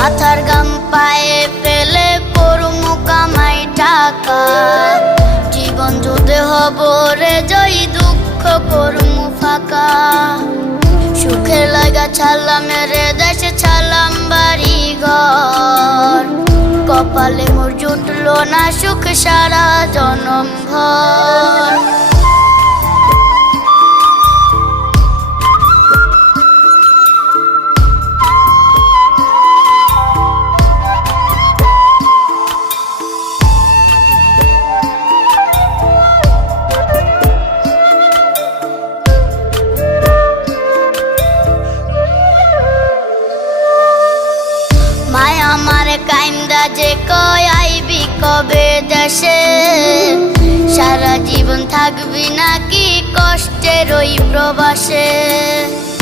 মাথার গাম পায়ে ফেলে করমু কামাই টাকা, জীবন যুদ্ধে হব রে জয়ী, দুঃখ করমু ফাঁকা। সুখের লাগা ছাড়লাম রে দেশে, ছাড়লাম বাড়ি ঘর, কপালে মোর জুটলো না সুখ সারা জনম ভর। মায়া আমারে কাইন্দা যে কয় আইবি কবে দেশে, সারা জীবন থাকবি নাকি কষ্টের ওই প্রবাসে।